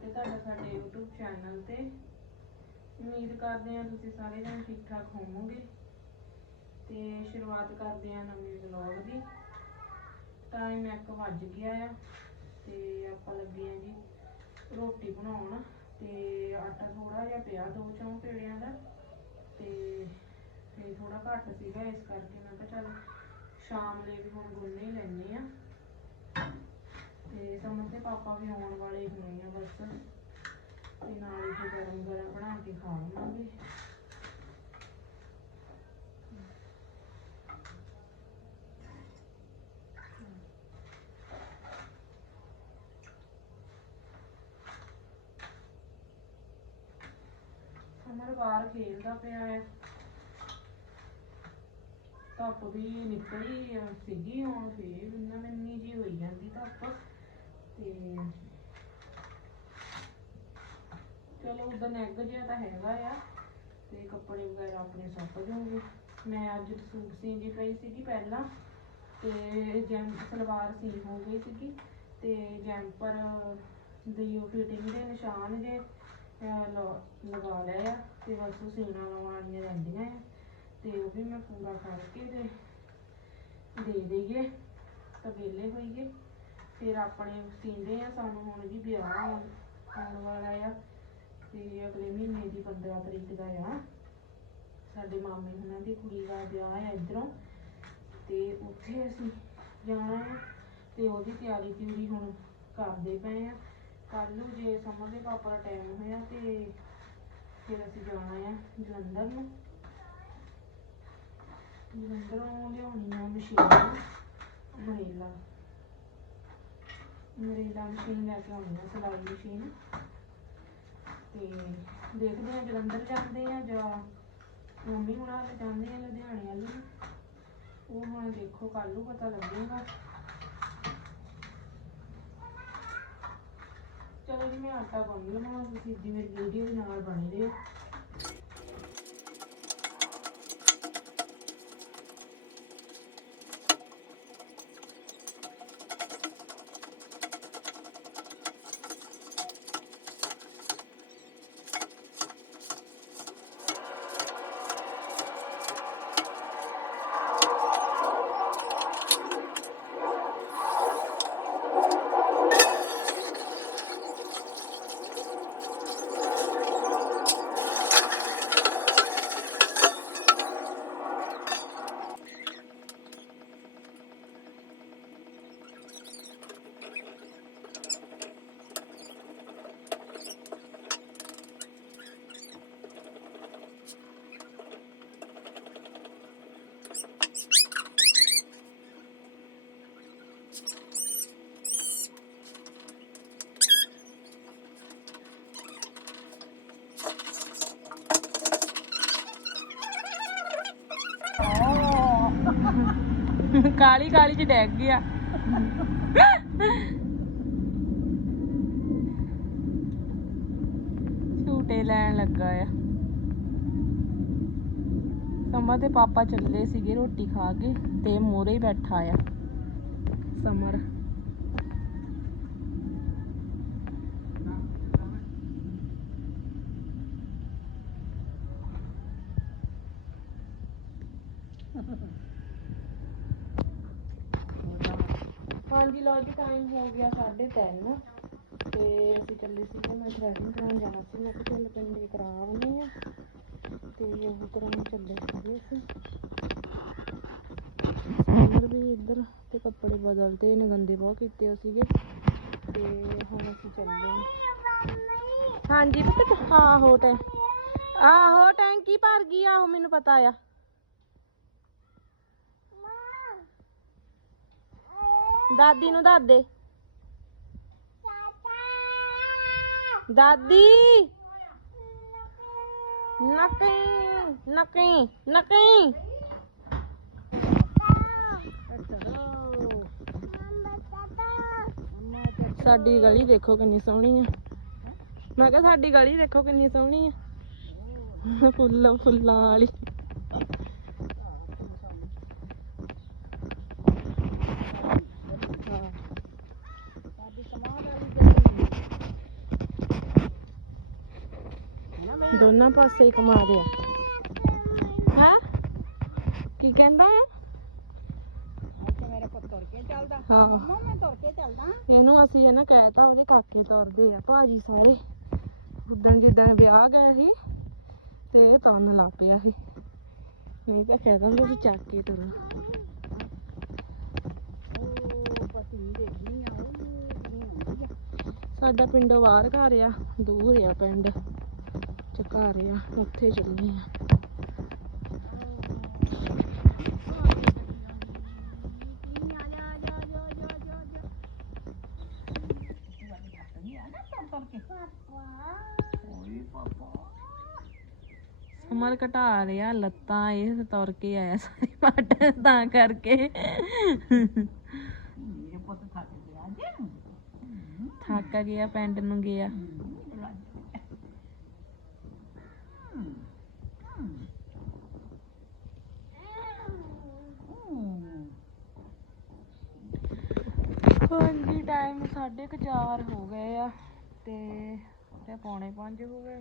ਤੇ ਤੁਹਾਡਾ ਸਾਡੇ YouTube ਚੈਨਲ ਤੇ। ਉਮੀਦ ਕਰਦੇ ਹਾਂ ਤੁਸੀਂ ਸਾਰੇ ਜਣੇ ਠੀਕ ਠਾਕ ਹੋਵੋਗੇ। ਤੇ ਸ਼ੁਰੂਆਤ ਕਰਦੇ ਹਾਂ ਨਵੇਂ ਵਲੌਗ ਦੀ। ਟਾਈਮ 1 ਵੱਜ ਗਿਆ ਆ, ਤੇ ਆਪਾਂ ਲੱਗੇ ਆ ਜੀ ਰੋਟੀ ਬਣਾਉਣ। ਤੇ ਆਟਾ ਥੋੜਾ ਜਿਹਾ ਪਿਆ ਦੋ ਚੌਂ ਪੇੜਿਆਂ ਦਾ। ਤੇ ਤੇ ਥੋੜਾ ਘੱਟ ਸੀਗਾ, ਇਸ ਕਰਕੇ ਮੈਂ ਕਿਹਾ ਚੱਲ ਸ਼ਾਮ ਲਈ ਵੀ ਹੁਣ ਗੁੰਨ ਹੀ ਲੈਣੇ ਆ ਆਪਾਂ ਵੀ ਆਉਣ ਵਾਲੇ ਹੀ ਹੋਣੇ ਆ ਬਸ। ਤੇ ਨਾਲ ਹੀ ਫਿਰ ਗਰਮ ਗਰਮ ਬਣਾ ਕੇ ਖਾ ਲਵਾਂਗੇ। ਸਮਰ ਬਾਹਰ ਖੇਲਦਾ ਪਿਆ ਹੈ। ਧੁੱਪ ਵੀ ਨਿਕਲੀ ਸੀਗੀ ਹੁਣ, ਫੇਰ ਇੰਨਾ ਨੰਨੀ ਜੀ ਹੋਈ ਜਾਂਦੀ ਧੁੱਪ। ਤੇ ਚਲੋ ਉਦੋਂ ਨੈਗ ਜਿਹਾ ਤਾਂ ਹੈਗਾ ਆ ਤੇ ਕੱਪੜੇ ਵਗੈਰਾ ਆਪਣੇ ਸੁੱਕ ਜਾਣਗੇ। ਮੈਂ ਅੱਜ ਸੂਟ ਸੀਂਦੀ ਪਈ ਸੀਗੀ ਪਹਿਲਾਂ ਤੇ ਜੈਂਪ ਸਲਵਾਰ ਸੀ ਹੋ ਗਈ ਸੀਗੀ ਤੇ ਜੈਂਪਰ ਦੀ ਫਿਟਿੰਗ ਦੇ ਨਿਸ਼ਾਨ ਜੇ ਲਗਾ ਲਿਆ ਆ ਤੇ ਬਸ ਉਹ ਸੀਣਾ ਲਾਉਣ ਵਾਲੀਆਂ ਰਹਿੰਦੀਆਂ ਆ ਤੇ ਉਹ ਵੀ ਮੈਂ ਪੂਰਾ ਕਰਕੇ ਤੇ ਦੇ ਦੇਈਏ। ਤਾਂ ਵਿਹਲੇ ਹੋਈਏ। ਫਿਰ ਆਪਣੇ ਸੀਂਦੇ ਆ, ਸਾਨੂੰ ਹੁਣ ਜੀ ਵਿਆਹ ਆਉਣ ਵਾਲਾ ਆ ਤੇ ਅਗਲੇ ਮਹੀਨੇ ਦੀ 15 ਤਰੀਕ ਦਾ ਆ। ਸਾਡੇ ਮਾਮੇ ਹੁਣਾਂ ਦੀ ਕੁੜੀ ਦਾ ਵਿਆਹ ਆ ਇਧਰੋਂ ਤੇ ਉੱਥੇ ਅਸੀਂ ਜਾਣਾ ਹੈ ਤੇ ਉਹਦੀ ਤਿਆਰੀ ਤਿਉਰੀ ਹੁਣ ਕਰਦੇ ਪਏ ਆ। ਕੱਲ ਨੂੰ ਜੇ ਸਮਰ ਦੇ ਪਾਪਾ ਦਾ ਟਾਈਮ ਹੋਇਆ ਤੇ ਫਿਰ ਅਸੀਂ ਜਾਣਾ ਆ ਜਲੰਧਰ ਨੂੰ। ਜਲੰਧਰੋਂ ਲਿਆਉਣੀ ਆ ਮਸ਼ੀਨ ਮਰੇਲਾ ਮਰੇਲਾ ਮਸ਼ੀਨ ਲੈ ਕੇ ਆਉਣੀ ਆ, ਸਿਲਾਈ ਮਸ਼ੀਨ ਤੇ ਦੇਖਦੇ ਆ, ਜਲੰਧਰ ਜਾਂਦੇ ਆ ਜਾਂ ਮੰਮੀ ਹੁਣਾਂ ਨਾਲ ਜਾਂਦੇ ਆ, ਲੁਧਿਆਣੇ ਵਾਲੇ। ਉਹ ਹੁਣ ਦੇਖੋ ਕੱਲ ਨੂੰ ਪਤਾ ਲੱਗੇਗਾ। ਚਲੋ ਜੀ, ਮੈਂ ਆਟਾ ਗੁੰਨ ਲਵਾਂ ਤੁਸੀਂ ਜੀ ਮੇਰੀ ਵੀਡੀਓ ਦੇ ਨਾਲ ਬਣੇ ਰਹੋ। ਕਾਲੀ ਕਾਲੀ ਚ ਡੈਗ ਗਿਆ ਝੂਟੇ ਲੈਣ ਲੱਗਾ ਆ। ਸਮਾ ਤੇ ਪਾਪਾ ਚੱਲੇ ਸੀਗੇ ਰੋਟੀ ਖਾ ਕੇ ਤੇ ਮੋਰੇ ਹੀ ਬੈਠਾ ਆ। ਸਮਰ। ਹਾਂਜੀ ਲੋ ਜੀ ਟਾਈਮ ਹੋ ਗਿਆ 3:30 ਤੇ ਅਸੀਂ ਚੱਲੇ ਸੀਗੇ ਮੈਂ ਥਰੈਡਿੰਗ ਕਰਾਉਣ ਜਾਣਾ ਸੀ ਮੈਂ ਕਿਹਾ ਚੱਲ ਪਿੰਡੇ ਕਰਾ ਆਉਂਦੇ ਆ ਤੇ ਉਹ ਤਰ੍ਹਾਂ ਚੱਲੇ ਸੀਗੇ ਅਸੀਂ। ਅੰਦਰ ਵੀ ਇੱਧਰ ਤੇ ਕੱਪੜੇ ਬਦਲਤੇ ਨੇ ਗੰਦੇ ਬਹੁਤ ਕੀਤੇ ਸੀਗੇ ਤੇ ਹੁਣ ਅਸੀਂ ਚੱਲੇ। ਹਾਂਜੀ ਪੁੱਤ ਆਹੋ ਟੈ ਆਹੋ ਟੈਂਕੀ ਭਰ ਗਈ ਆਹੋ ਮੈਨੂੰ ਪਤਾ ਆ। ਦਾਦੀ ਨੂੰ ਦੱਸ ਦੇ। ਦਾਦੀ। ਨਕਈ ਨਕਈ ਨਕਈ। ਸਾਡੀ ਗਲੀ ਦੇਖੋ ਕਿੰਨੀ ਸੋਹਣੀ ਆ। ਮੈਂ ਕਿਹਾ ਸਾਡੀ ਗਲੀ ਦੇਖੋ ਕਿੰਨੀ ਸੋਹਣੀ ਆ। ਫੁੱਲ, ਫੁੱਲਾਂ ਵਾਲੀ। ਦੋਨਾਂ ਪਾਸੇ ਹੀ ਕਮਾ ਰਿਆ ਹੈ? ਕੀ ਕਹਿੰਦਾ ਹੈ ਅੱਛਾ ਮੇਰਾ ਪੁੱਤ ਤੁਰ ਕੇ ਚੱਲਦਾ। ਹਾਂ। ਮੰਮਾ ਮੈਂ ਤੁਰ ਕੇ ਚੱਲਦਾ। ਇਹਨੂੰ ਅਸੀਂ ਇਹ ਨਾ ਕਹਿਤਾ ਉਹਦੇ ਕਾਕੇ ਤੁਰਦੇ ਆ ਭਾਜੀ ਸਾਰੇ। ਉਦਾਂ ਜਿੱਦਾਂ ਵਿਆਹ ਗਏ ਸੀ ਤੇ ਇਹ ਤਨ ਲਾ ਪਿਆ ਸੀ। ਨਹੀਂ ਤਾਂ ਕਹਿ ਦਿੰਦੇ ਸੀ ਚੱਕ ਕੇ ਤੁਰ। ਸਾਡਾ ਪਿੰਡੋਂ ਬਾਹਰ ਘਰ ਆ ਦੂਰ ਆ ਪਿੰਡ। ਚ ਘਰ ਆ ਉੱਥੇ ਚੱਲੇ ਆ। ਸਮਰ ਘਟਾ ਰਿਹਾ ਲੱਤਾਂ ਇਹ ਤੁਰ ਕੇ ਆਇਆ ਸਾਰੀ ਪੱਟ ਤਾਂ ਕਰਕੇ। ਥੱਕ ਗਿਆ ਅੱਜ ਥੱਕ ਗਿਆ ਪਿੰਡ ਨੂੰ ਗਿਆ। ਹਾਂਜੀ ਟਾਈਮ 4:30 ਹੋ ਗਏ ਆ ਤੇ ਤੇ ਪੌਣੇ 5 ਹੋ ਗਏ।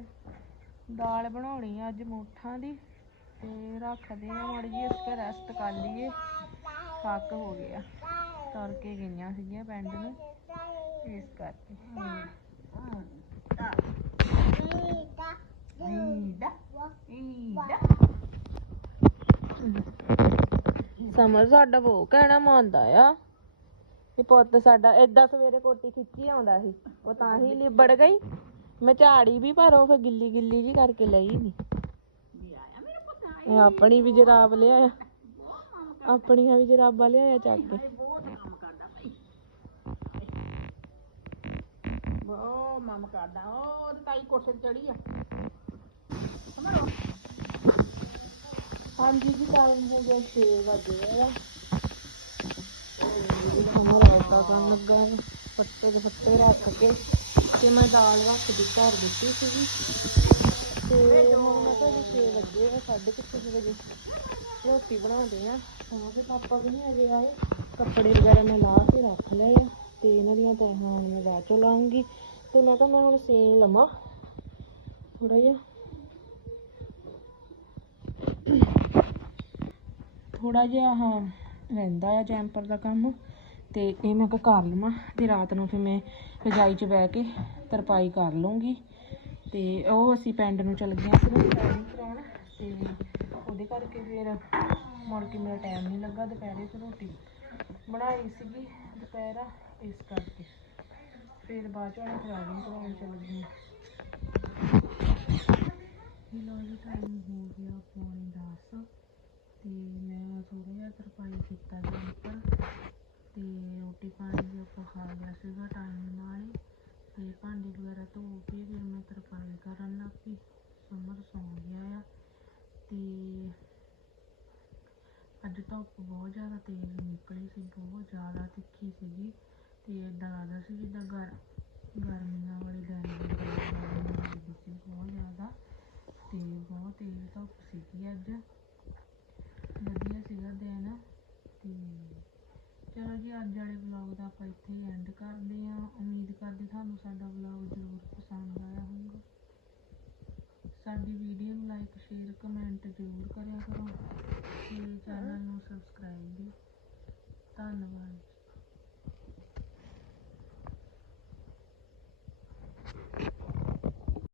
ਦਾਲ ਬਣਾਉਣੀ ਆ ਅੱਜ ਮੋਠਾਂ ਦੀ ਤੇ ਰੱਖਦੇ ਆ ਮੜੀ ਜੀ ਇਸਕੇ ਰੈਸਟ ਕਰ ਲਈਏ। ਥੱਕ ਹੋ ਗਿਆ ਤੁਰ ਕੇ ਗਈਆਂ ਸੀਗੀਆਂ ਪਿੰਡ ਨੂੰ, ਇਸ ਕਰਕੇ। ਸਮਰ, ਸਾਡਾ ਬਹੁਤ ਕਹਿਣਾ ਮੰਨਦਾ ਆ। ਇਹ ਪੁੱਤ ਸਾਡਾ ਏਦਾਂ ਸਵੇਰੇ ਕੋਟੀ ਖਿੱਚੀ ਆਉਂਦਾ ਸੀ ਉਹ ਤਾਂ ਹੀ ਲਿਬੜ ਗਈ। ਮੈਂ ਝਾੜੀ ਵੀ ਪਰ ਉਹ ਫਿਰ ਗਿੱਲੀ ਗਿੱਲੀ ਜੀ ਕਰਕੇ ਲਈ ਨਹੀਂ ਵੀ ਆਇਆ ਮੇਰਾ ਪੁੱਤ ਇਹ ਆਪਣੀ ਵੀ ਜਰਾਬ ਲਿਆਇਆ। ਆਪਣੀਆਂ ਵੀ ਜਰਾਬਾਂ ਲਿਆਇਆ ਚੱਕ ਕੇ। ਬਹੁਤ ਕੰਮ ਕਰਦਾ ਭਾਈ ਬਹੁਤ ਮਮ ਕਰਦਾ ਉਹ ਤੇ ਤਾਈ ਕੋਠੇ ਤੇ ਚੜੀ ਆ। ਸਮਰੋ ਹਾਂਜੀ ਜੀ ਟਾਈਮ ਹੋ ਗਿਆ 6 ਵਜੇ ਆ। ਸਮਰ ਆਉਤਾ ਕਰਨ ਲੱਗਾ ਹੈ। ਪੱਤੇ ਦੇ ਪੱਤੇ ਰੱਖ ਕੇ ਤੇ ਮੈਂ ਦਾਲ ਰੱਖ ਦਿੱਤੀ, ਧਰ ਦਿੱਤੀ ਸੀਗੀ। ਤੇ ਹੁਣ ਮੈਂ ਕਿਹਾ ਜੀ 6 ਵਜੇ ਆ 6:30 ਵਜੇ। ਰੋਟੀ ਬਣਾਉਂਦੇ ਆ। ਹਾਂ, ਤੇ ਪਾਪਾ ਵੀ ਨਹੀਂ ਅਜੇ ਆਏ। ਕੱਪੜੇ ਵਗੈਰਾ ਮੈਂ ਲਾ ਕੇ ਰੱਖ ਲਏ ਆ ਤੇ ਇਹਨਾਂ ਦੀਆਂ ਤਹਾਂ ਹੁਣ ਮੈਂ ਬਾਅਦ ਚੋਂ ਲਾਉਂਗੀ ਤੇ ਮੈਂ ਕਿਹਾ ਮੈਂ ਹੁਣ ਸੀਨ ਲਵਾਂ। ਥੋੜਾ ਜਿਹਾ। ਥੋੜਾ ਜਿਹਾ, ਹਾਂ, ਰਹਿੰਦਾ ਆ ਜੈਂਪਰ ਦਾ ਕੰਮ। ਤੇ ਇਹ ਮੈਂ ਕਰ ਲਵਾਂ ਤੇ ਰਾਤ ਨੂੰ ਫਿਰ ਮੈਂ ਰਜਾਈ 'ਚ ਬਹਿ ਕੇ ਤਰਪਾਈ ਕਰ ਲਵਾਂਗੀ ਤੇ ਉਹ ਅਸੀਂ ਪਿੰਡ ਨੂੰ ਚੱਲ ਗਏ ਸੀ ਰਿਪੇਅਰਿੰਗ ਕਰਾਉਣ ਤੇ ਉਹਦੇ ਕਰਕੇ ਫਿਰ ਮੁੜ ਕੇ ਮੇਰਾ ਟਾਈਮ ਨਹੀਂ ਲੱਗਾ ਦੁਪਹਿਰੇ ਫਿਰ ਰੋਟੀ ਬਣਾਈ ਸੀਗੀ ਦੁਪਹਿਰਾ ਇਸ ਕਰਕੇ। ਫਿਰ ਬਾਅਦ ਚੋਂ ਅਸੀਂ ਰਿਪੇਅਰਿੰਗ ਕਰਾਉਣ ਚੱਲ ਗਏ ਲੋ ਜੀ ਟਾਈਮ ਹੋ ਗਿਆ ਪੌਣੇ 10 ਤੇ ਮੈਂ ਥੋੜਾ ਜਿਹਾ ਤਰਪਾਈ ਕੀਤਾ ਸੀ ਉੱਪਰ ਤੇ ਰੋਟੀ ਪਾਣੀ ਵੀ ਆਪਾਂ ਖਾ ਲਿਆ ਸੀਗਾ ਟਾਈਮ ਨਾਲ ਹੀ ਤੇ ਭਾਂਡੇ ਵਗੈਰਾ ਧੋ ਕੇ ਫਿਰ ਮੈਂ ਤਰਪਾਈ ਕਰਨ ਲੱਗ ਪਈ ਸਮਰ ਸੌਂ ਗਿਆ ਆ ਤੇ ਅੱਜ ਧੁੱਪ ਬਹੁਤ ਜ਼ਿਆਦਾ ਨਿਕਲੀ ਸੀ, ਬਹੁਤ ਜ਼ਿਆਦਾ ਤਿੱਖੀ ਸੀਗੀ ਤੇ ਇਦਾਂ ਲੱਗਦਾ ਸੀ ਜਿੱਦਾਂ ਗਰ, ਗਰਮੀਆਂ ਵਾਲੇ ਦਿਨ ਲੱਗਦੀ ਸੀ ਬਹੁਤ ਜ਼ਿਆਦਾ ਤੇ ਬਹੁਤ ਤੇਜ਼ ਧੁੱਪ ਸੀਗੀ ਅੱਜ। ਵਧੀਆ ਸੀਗਾ ਦਿਨ ਤੇ ਚਲੋ ਜੀ, ਅੱਜ ਵਾਲੇ ਵਲੌਗ ਦਾ ਆਪਾਂ ਇੱਥੇ ਐਂਡ ਕਰਦੇ ਹਾਂ। ਉਮੀਦ ਕਰਦੇ ਤੁਹਾਨੂੰ ਸਾਡਾ ਵਲੌਗ